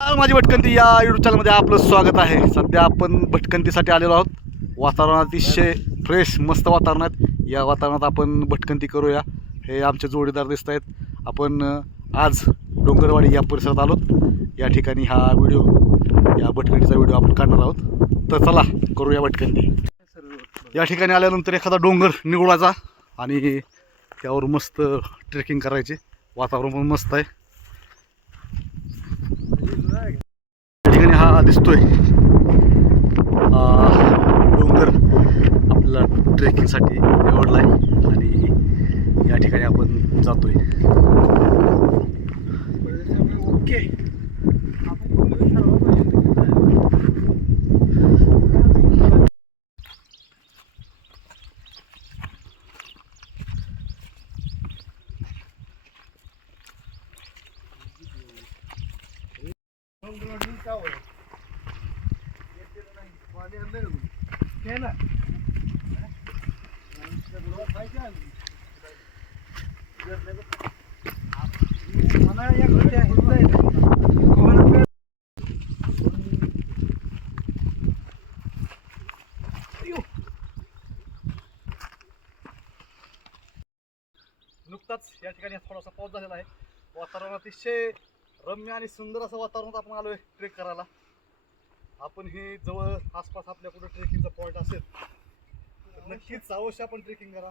माझी भटकंती या युट्यूब चॅनलमध्ये आपलं स्वागत आहे. सध्या आपण भटकंतीसाठी आलेलो आहोत. वातावरण अतिशय फ्रेश मस्त वातावरण या वातावरणात आपण भटकंती करूया. हे आमचे जोडीदार दिसत आहेत. आपण आज डोंगरवाडी या परिसरात आलोत या ठिकाणी हा व्हिडिओ या भटकंतीचा व्हिडिओ आपण काढणार आहोत. तर चला करूया भटकंती. या ठिकाणी आल्यानंतर एखादा डोंगर निवडायचा आणि त्यावर मस्त ट्रेकिंग करायचे. वातावरण पण मस्त आहे या ठिकाणी हा दिसतोय. डोंगर आपला ट्रेकिंगसाठी निवडला आहे आणि या ठिकाणी आपण जातोय. ओके. नुकताच या ठिकाणी थोडासा पाऊस झालेला आहे. वातावरण अतिशय रम्य आणि सुंदर असं वातावरणात आपण आलोय ट्रेक करायला. आपण हे जवळ आसपास आपल्या कुठं ट्रेकिंगचा पॉईंट असेल तर नक्कीच अवश्य आपण ट्रेकिंग करा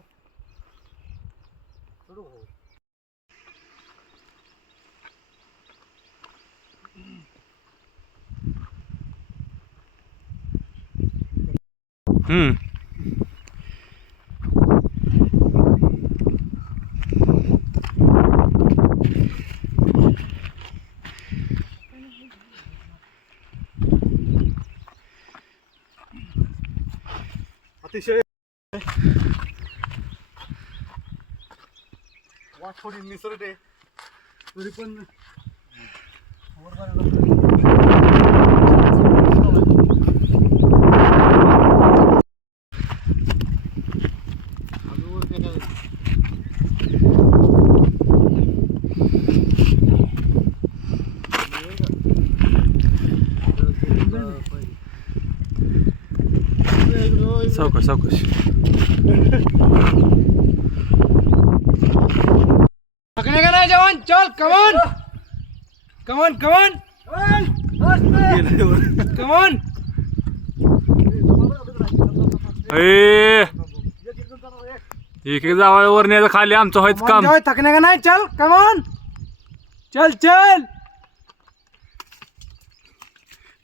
चढू भाऊ. हम्म अतिशय वाट थोडी निसरते. तरी पण सावकाश सावकाश पकने का नाही जवान चल come on come on come on come on ए एक एक जावळ वर न्यायचं खाली आमचं व्हायचं काम. थकने का नाही? चल कमॉन चल चल.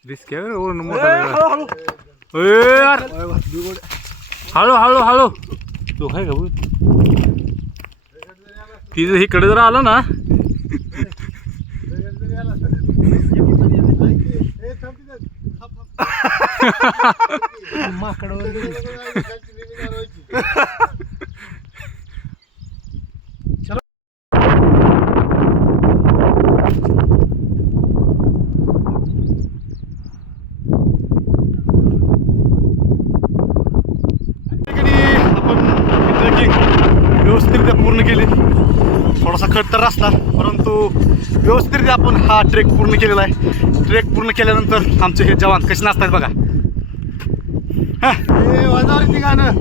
रिस्क आहे वरून मोठा यार. हळू हळू हळू. तू काय का तिचं इकडे जर आलं ना. ठिकाणी आपण ट्रेकिंग व्यवस्थितरित्या पूर्ण केली. थोडासा खट तर असला परंतु व्यवस्थितरित्या आपण हा ट्रेक पूर्ण केलेला आहे. ट्रेक पूर्ण केल्यानंतर आमचे हे जवान कसे नाचतात बघा. गाणं